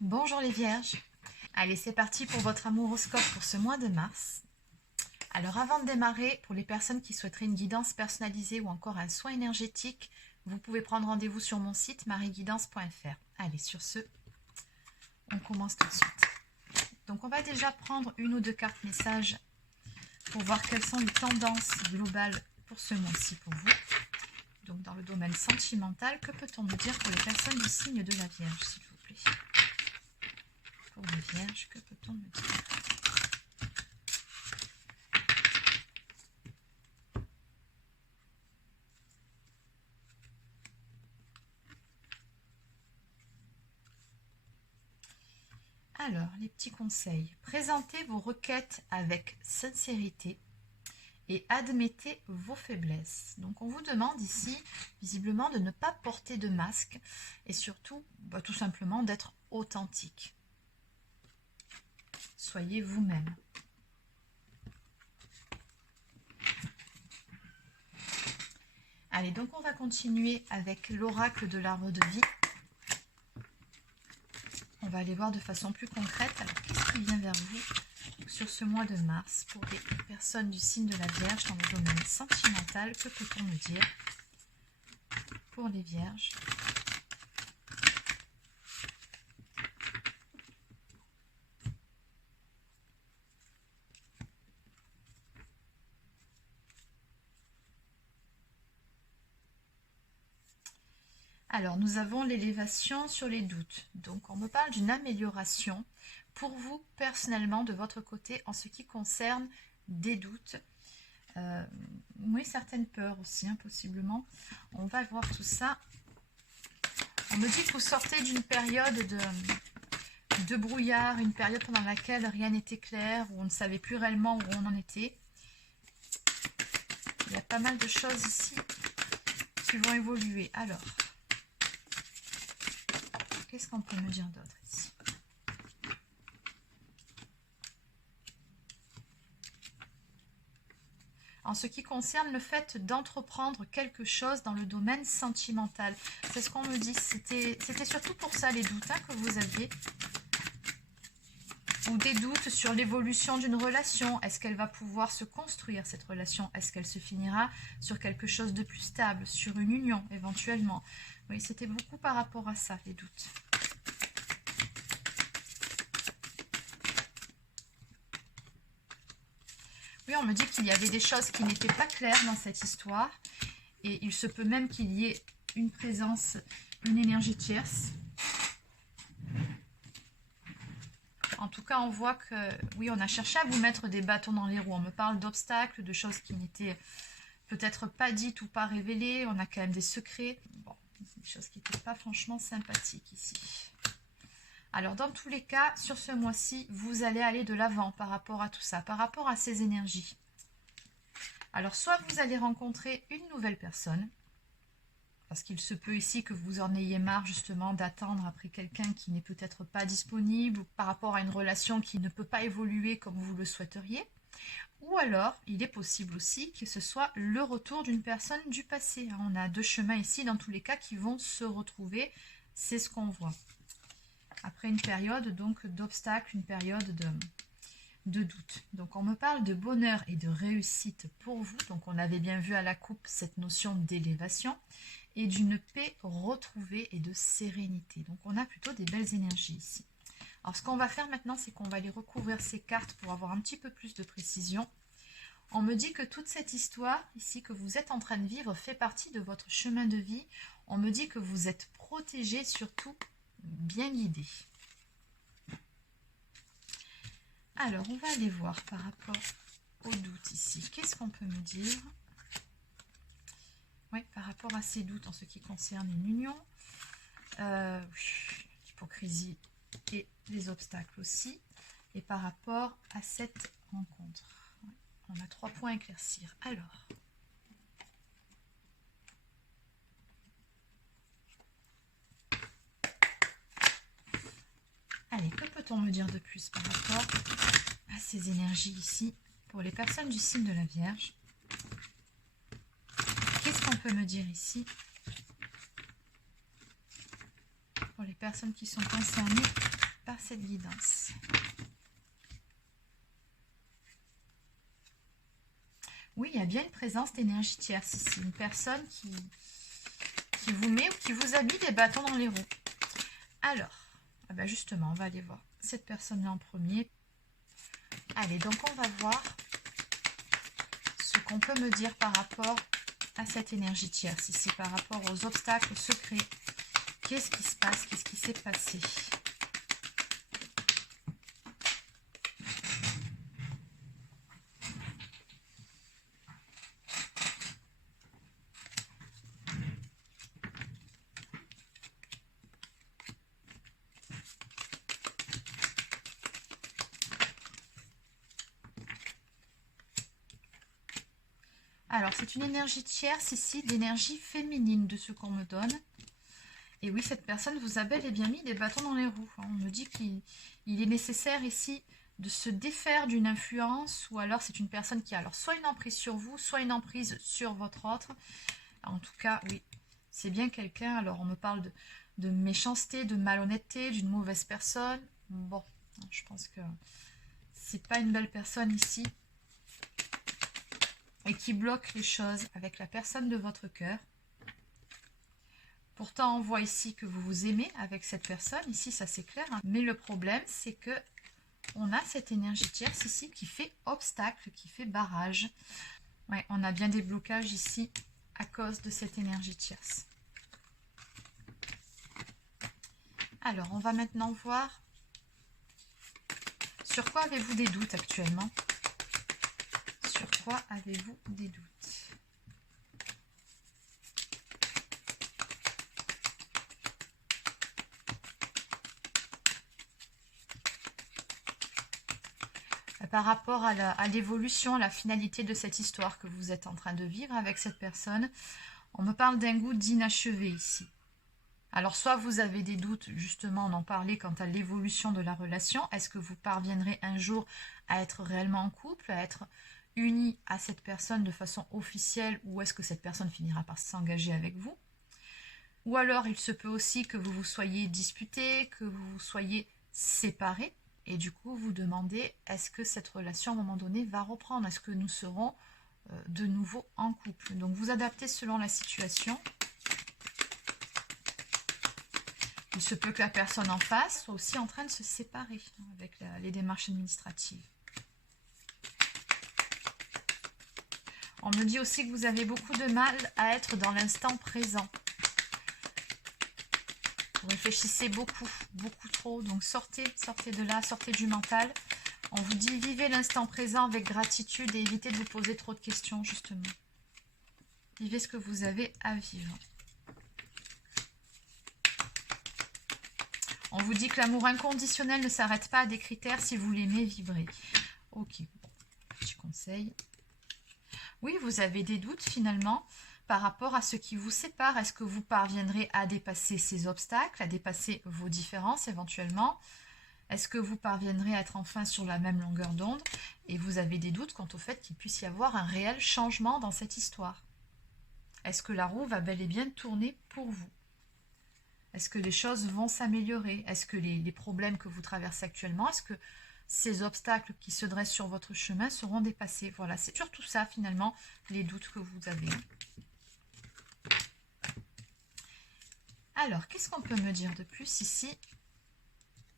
Bonjour les vierges. Allez, c'est parti pour votre amouroscope pour ce mois de mars. Alors avant de démarrer, pour les personnes qui souhaiteraient une guidance personnalisée ou encore un soin énergétique, vous pouvez prendre rendez-vous sur mon site marieguidance.fr. Allez, sur ce, on commence tout de suite. Donc on va déjà prendre une ou deux cartes messages pour voir quelles sont les tendances globales pour ce mois-ci pour vous. Donc dans le domaine sentimental, que peut-on nous dire pour les personnes du signe de la Vierge, s'il vous plaît? Pour les Vierges, que peut-on me dire? Alors, les petits conseils. Présentez vos requêtes avec sincérité et admettez vos faiblesses. Donc, on vous demande ici, visiblement, de ne pas porter de masque et surtout, tout simplement, d'être authentique. Soyez vous-même. Allez, donc on va continuer avec l'oracle de l'arbre de vie. On va aller voir de façon plus concrète. Alors, qu'est-ce qui vient vers vous sur ce mois de mars pour les personnes du signe de la Vierge dans le domaine sentimental? Que peut-on me dire pour les Vierges? Alors, nous avons l'élévation sur les doutes. Donc, on me parle d'une amélioration pour vous, personnellement, de votre côté, en ce qui concerne des doutes. Oui, certaines peurs aussi, possiblement. On va voir tout ça. On me dit que vous sortez d'une période de brouillard, une période pendant laquelle rien n'était clair, où on ne savait plus réellement où on en était. Il y a pas mal de choses ici qui vont évoluer. Alors, qu'est-ce qu'on peut me dire d'autre ici? En ce qui concerne le fait d'entreprendre quelque chose dans le domaine sentimental, c'est ce qu'on me dit. C'était surtout pour ça les doutes que vous aviez. Ou des doutes sur l'évolution d'une relation. Est-ce qu'elle va pouvoir se construire, cette relation? Est-ce qu'elle se finira sur quelque chose de plus stable, sur une union éventuellement? Oui, c'était beaucoup par rapport à ça, les doutes. Oui, on me dit qu'il y avait des choses qui n'étaient pas claires dans cette histoire. Et il se peut même qu'il y ait une présence, une énergie tierce. En tout cas, on voit que, oui, on a cherché à vous mettre des bâtons dans les roues. On me parle d'obstacles, de choses qui n'étaient peut-être pas dites ou pas révélées. On a quand même des secrets. Bon, des choses qui n'étaient pas franchement sympathiques ici. Alors, dans tous les cas, sur ce mois-ci, vous allez aller de l'avant par rapport à tout ça, par rapport à ces énergies. Alors, soit vous allez rencontrer une nouvelle personne, parce qu'il se peut ici que vous en ayez marre justement d'attendre après quelqu'un qui n'est peut-être pas disponible, ou par rapport à une relation qui ne peut pas évoluer comme vous le souhaiteriez. Ou alors, il est possible aussi que ce soit le retour d'une personne du passé. On a deux chemins ici, dans tous les cas, qui vont se retrouver. C'est ce qu'on voit. Après une période donc d'obstacles, une période de doute. Donc on me parle de bonheur et de réussite pour vous. Donc on avait bien vu à la coupe cette notion d'élévation et d'une paix retrouvée et de sérénité. Donc on a plutôt des belles énergies ici. Alors ce qu'on va faire maintenant, c'est qu'on va aller recouvrir ces cartes pour avoir un petit peu plus de précision. On me dit que toute cette histoire ici que vous êtes en train de vivre fait partie de votre chemin de vie. On me dit que vous êtes protégé, surtout bien guidé. Alors, on va aller voir par rapport aux doutes ici. Qu'est-ce qu'on peut me dire? Oui, par rapport à ces doutes en ce qui concerne une union, l'hypocrisie et les obstacles aussi. Et par rapport à cette rencontre. Ouais, on a 3 points à éclaircir. Alors, allez, que peut-on me dire de plus par rapport à ces énergies ici pour les personnes du signe de la Vierge? Qu'est-ce qu'on peut me dire ici pour les personnes qui sont concernées cette guidance. Oui, il y a bien une présence d'énergie tierce ici. Une personne qui vous met ou qui vous a mis des bâtons dans les roues. Alors, ah ben justement, on va aller voir cette personne-là en premier. Allez, donc on va voir ce qu'on peut me dire par rapport à cette énergie tierce ici, par rapport aux obstacles secrets. Qu'est-ce qui se passe? Qu'est-ce qui s'est passé? Alors, c'est une énergie tierce ici, d'énergie féminine de ce qu'on me donne. Et oui, cette personne vous a bel et bien mis des bâtons dans les roues. On me dit qu'il est nécessaire ici de se défaire d'une influence, ou alors c'est une personne qui a alors soit une emprise sur vous, soit une emprise sur votre autre. En tout cas, oui, c'est bien quelqu'un. Alors, on me parle de méchanceté, de malhonnêteté, d'une mauvaise personne. Bon, je pense que c'est pas une belle personne ici. Et qui bloque les choses avec la personne de votre cœur. Pourtant, on voit ici que vous vous aimez avec cette personne. Ici, ça c'est clair. Hein. Mais le problème, c'est que on a cette énergie tierce ici qui fait obstacle, qui fait barrage. Ouais, on a bien des blocages ici à cause de cette énergie tierce. Alors, on va maintenant voir sur quoi avez-vous des doutes actuellement. Sur quoi avez-vous des doutes? Par rapport à l'évolution, à la finalité de cette histoire que vous êtes en train de vivre avec cette personne, on me parle d'un goût d'inachevé ici. Alors, soit vous avez des doutes, justement, on en parlait quant à l'évolution de la relation. Est-ce que vous parviendrez un jour à être réellement en couple, à être unis à cette personne de façon officielle, ou est-ce que cette personne finira par s'engager avec vous? Ou alors, il se peut aussi que vous vous soyez disputés, que vous vous soyez séparés. Et du coup, vous demandez, est-ce que cette relation, à un moment donné, va reprendre? Est-ce que nous serons de nouveau en couple? Donc, vous adaptez selon la situation. Il se peut que la personne en face soit aussi en train de se séparer avec les démarches administratives. On me dit aussi que vous avez beaucoup de mal à être dans l'instant présent. Vous réfléchissez beaucoup, beaucoup trop. Donc sortez de là, sortez du mental. On vous dit vivez l'instant présent avec gratitude et évitez de vous poser trop de questions justement. Vivez ce que vous avez à vivre. On vous dit que l'amour inconditionnel ne s'arrête pas à des critères si vous l'aimez vibrer. Ok, bon, petit conseil. Oui, vous avez des doutes finalement par rapport à ce qui vous sépare. Est-ce que vous parviendrez à dépasser ces obstacles, à dépasser vos différences éventuellement? Est-ce que vous parviendrez à être enfin sur la même longueur d'onde? Et vous avez des doutes quant au fait qu'il puisse y avoir un réel changement dans cette histoire. Est-ce que la roue va bel et bien tourner pour vous? Est-ce que les choses vont s'améliorer? Est-ce que les problèmes que vous traversez actuellement, est-ce que ces obstacles qui se dressent sur votre chemin seront dépassés? Voilà, c'est surtout ça finalement, les doutes que vous avez. Alors, qu'est-ce qu'on peut me dire de plus ici?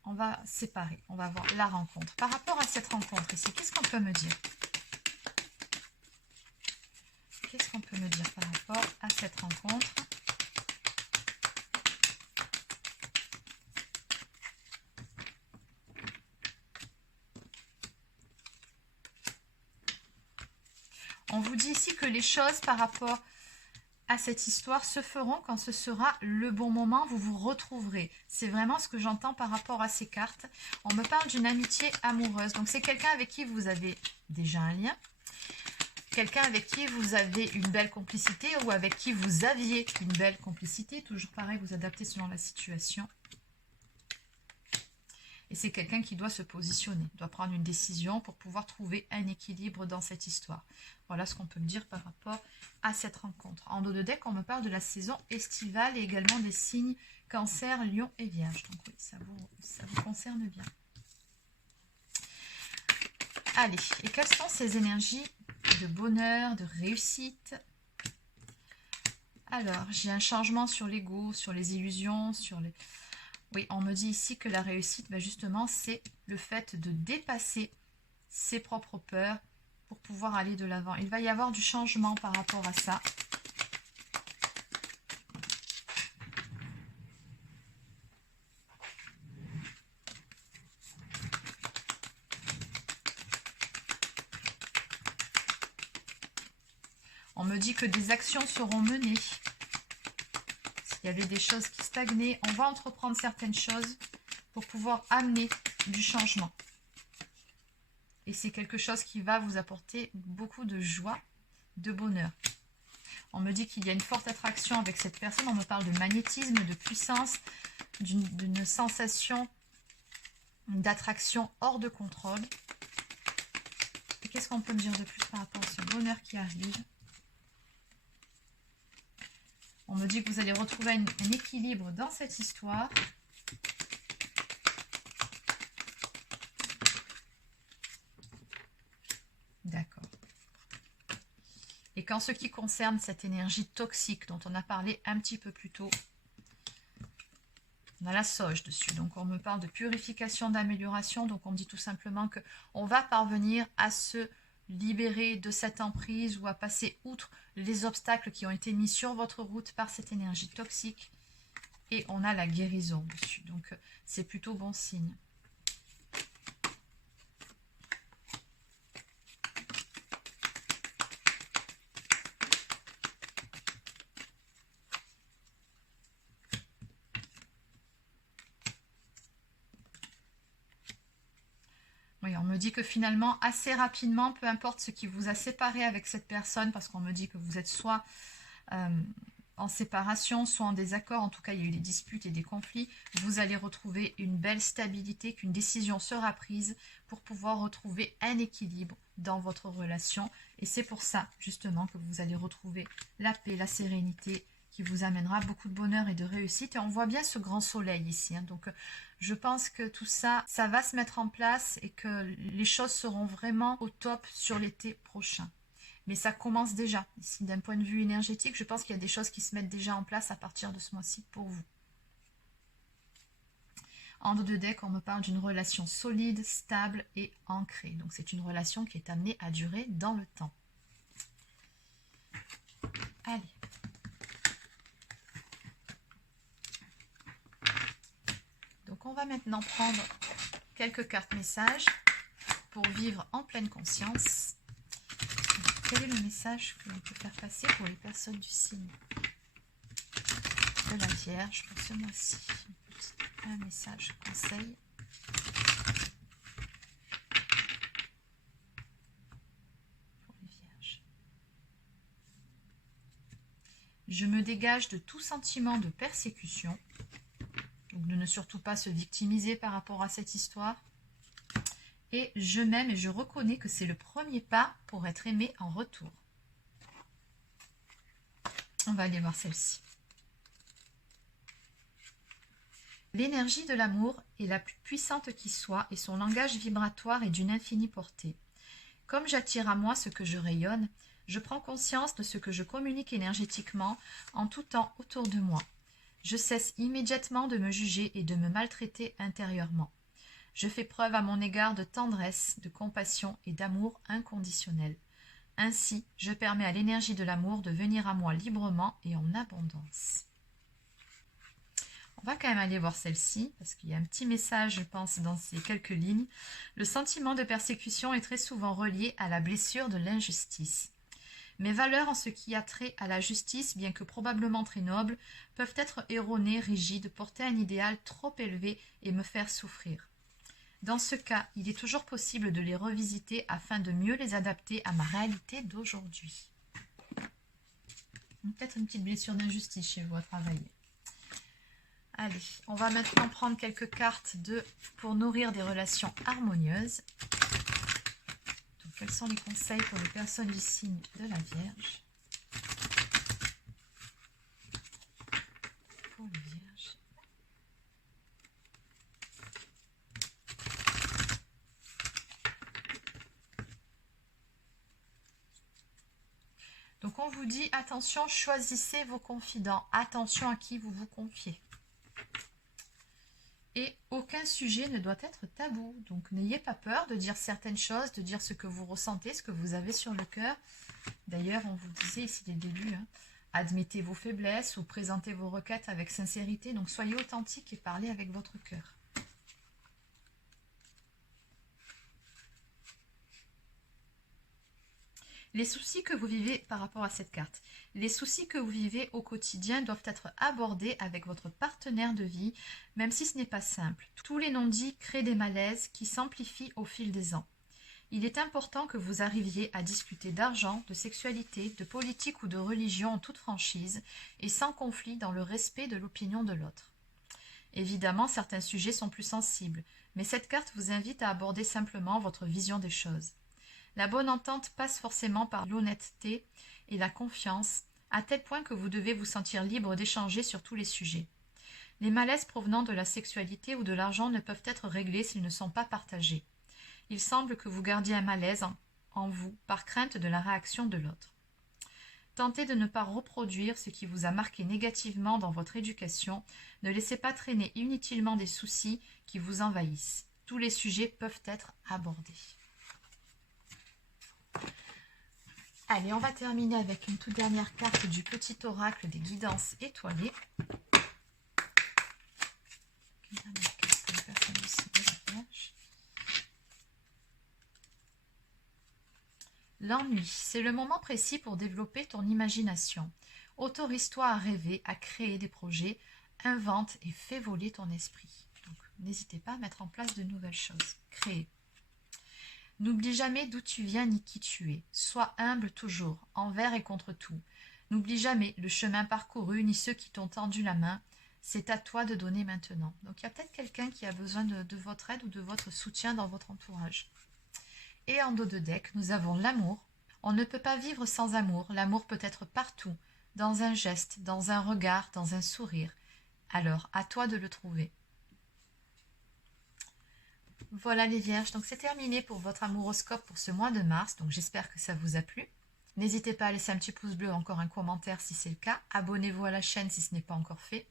On va séparer, on va voir la rencontre. Par rapport à cette rencontre ici, qu'est-ce qu'on peut me dire? Qu'est-ce qu'on peut me dire par rapport à cette rencontre? On vous dit ici que les choses par rapport à cette histoire se feront quand ce sera le bon moment, vous vous retrouverez. C'est vraiment ce que j'entends par rapport à ces cartes. On me parle d'une amitié amoureuse. Donc c'est quelqu'un avec qui vous avez déjà un lien. Quelqu'un avec qui vous avez une belle complicité ou avec qui vous aviez une belle complicité. Toujours pareil, vous adaptez selon la situation. Et c'est quelqu'un qui doit se positionner, doit prendre une décision pour pouvoir trouver un équilibre dans cette histoire. Voilà ce qu'on peut me dire par rapport à cette rencontre. En dos de deck, on me parle de la saison estivale et également des signes Cancer, Lion et Vierge. Donc oui, ça vous concerne bien. Allez, et quelles sont ces énergies de bonheur, de réussite? Alors, j'ai un changement sur l'ego, sur les illusions, sur les... Oui, on me dit ici que la réussite, ben justement, c'est le fait de dépasser ses propres peurs pour pouvoir aller de l'avant. Il va y avoir du changement par rapport à ça. On me dit que des actions seront menées. S'il y avait des choses qui stagnaient, on va entreprendre certaines choses pour pouvoir amener du changement. Et c'est quelque chose qui va vous apporter beaucoup de joie, de bonheur. On me dit qu'il y a une forte attraction avec cette personne. On me parle de magnétisme, de puissance, d'une sensation d'attraction hors de contrôle. Et qu'est-ce qu'on peut me dire de plus par rapport à ce bonheur qui arrive? On me dit que vous allez retrouver un équilibre dans cette histoire. D'accord. Et qu'en ce qui concerne cette énergie toxique dont on a parlé un petit peu plus tôt, on a la sauge dessus. Donc on me parle de purification, d'amélioration. Donc on me dit tout simplement qu'on va parvenir à se libérer de cette emprise ou à passer outre les obstacles qui ont été mis sur votre route par cette énergie toxique. Et on a la guérison dessus. Donc c'est plutôt bon signe. Oui, on me dit que finalement, assez rapidement, peu importe ce qui vous a séparé avec cette personne, parce qu'on me dit que vous êtes soit en séparation, soit en désaccord, en tout cas il y a eu des disputes et des conflits, vous allez retrouver une belle stabilité, qu'une décision sera prise pour pouvoir retrouver un équilibre dans votre relation. Et c'est pour ça, justement, que vous allez retrouver la paix, la sérénité, qui vous amènera beaucoup de bonheur et de réussite. Et on voit bien ce grand soleil ici. Hein. Donc, je pense que tout ça, ça va se mettre en place et que les choses seront vraiment au top sur l'été prochain. Mais ça commence déjà. Ici, d'un point de vue énergétique, je pense qu'il y a des choses qui se mettent déjà en place à partir de ce mois-ci pour vous. En dos de deck, on me parle d'une relation solide, stable et ancrée. Donc, c'est une relation qui est amenée à durer dans le temps. Allez. Donc, on va maintenant prendre quelques cartes messages pour vivre en pleine conscience. Quel est le message que l'on peut faire passer pour les personnes du signe de la Vierge pour ce mois-ci? Un message conseil. Pour les Vierges. Je me dégage de tout sentiment de persécution. Donc de ne surtout pas se victimiser par rapport à cette histoire. Et je m'aime et je reconnais que c'est le premier pas pour être aimé en retour. On va aller voir celle-ci. L'énergie de l'amour est la plus puissante qui soit et son langage vibratoire est d'une infinie portée. Comme j'attire à moi ce que je rayonne, je prends conscience de ce que je communique énergétiquement en tout temps autour de moi. Je cesse immédiatement de me juger et de me maltraiter intérieurement. Je fais preuve à mon égard de tendresse, de compassion et d'amour inconditionnel. Ainsi, je permets à l'énergie de l'amour de venir à moi librement et en abondance. On va quand même aller voir celle-ci, parce qu'il y a un petit message, je pense, dans ces quelques lignes. Le sentiment de persécution est très souvent relié à la blessure de l'injustice. Mes valeurs en ce qui a trait à la justice, bien que probablement très nobles, peuvent être erronées, rigides, porter un idéal trop élevé et me faire souffrir. Dans ce cas, il est toujours possible de les revisiter afin de mieux les adapter à ma réalité d'aujourd'hui. Peut-être une petite blessure d'injustice chez vous à travailler. Allez, on va maintenant prendre quelques cartes pour nourrir des relations harmonieuses. Donc, quels sont les conseils pour les personnes du signe de la Vierge? Pour les Vierges. Donc, on vous dit, attention, choisissez vos confidents. Attention à qui vous vous confiez. Et aucun sujet ne doit être tabou. Donc, n'ayez pas peur de dire certaines choses, de dire ce que vous ressentez, ce que vous avez sur le cœur. D'ailleurs, on vous disait ici dès le début, hein, admettez vos faiblesses ou présentez vos requêtes avec sincérité. Donc, soyez authentique et parlez avec votre cœur. Les soucis que vous vivez par rapport à cette carte, les soucis que vous vivez au quotidien doivent être abordés avec votre partenaire de vie, même si ce n'est pas simple. Tous les non-dits créent des malaises qui s'amplifient au fil des ans. Il est important que vous arriviez à discuter d'argent, de sexualité, de politique ou de religion en toute franchise et sans conflit dans le respect de l'opinion de l'autre. Évidemment, certains sujets sont plus sensibles, mais cette carte vous invite à aborder simplement votre vision des choses. La bonne entente passe forcément par l'honnêteté et la confiance, à tel point que vous devez vous sentir libre d'échanger sur tous les sujets. Les malaises provenant de la sexualité ou de l'argent ne peuvent être réglés s'ils ne sont pas partagés. Il semble que vous gardiez un malaise en vous par crainte de la réaction de l'autre. Tentez de ne pas reproduire ce qui vous a marqué négativement dans votre éducation. Ne laissez pas traîner inutilement des soucis qui vous envahissent. Tous les sujets peuvent être abordés. Allez, on va terminer avec une toute dernière carte du petit oracle des guidances étoilées. Une dernière carte pour les personnes du signe de la Vierge. L'ennui, c'est le moment précis pour développer ton imagination. Autorise-toi à rêver, à créer des projets, invente et fais voler ton esprit. Donc, n'hésitez pas à mettre en place de nouvelles choses. Créer. N'oublie jamais d'où tu viens ni qui tu es. Sois humble toujours, envers et contre tout. N'oublie jamais le chemin parcouru ni ceux qui t'ont tendu la main. C'est à toi de donner maintenant. Donc il y a peut-être quelqu'un qui a besoin de votre aide ou de votre soutien dans votre entourage. Et en dos de deck, nous avons l'amour. On ne peut pas vivre sans amour. L'amour peut être partout, dans un geste, dans un regard, dans un sourire. Alors, à toi de le trouver. Voilà les Vierges, donc c'est terminé pour votre amouroscope pour ce mois de mars, donc j'espère que ça vous a plu. N'hésitez pas à laisser un petit pouce bleu, encore un commentaire si c'est le cas. Abonnez-vous à la chaîne si ce n'est pas encore fait.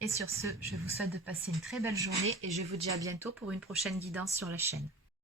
Et sur ce, je vous souhaite de passer une très belle journée et je vous dis à bientôt pour une prochaine guidance sur la chaîne.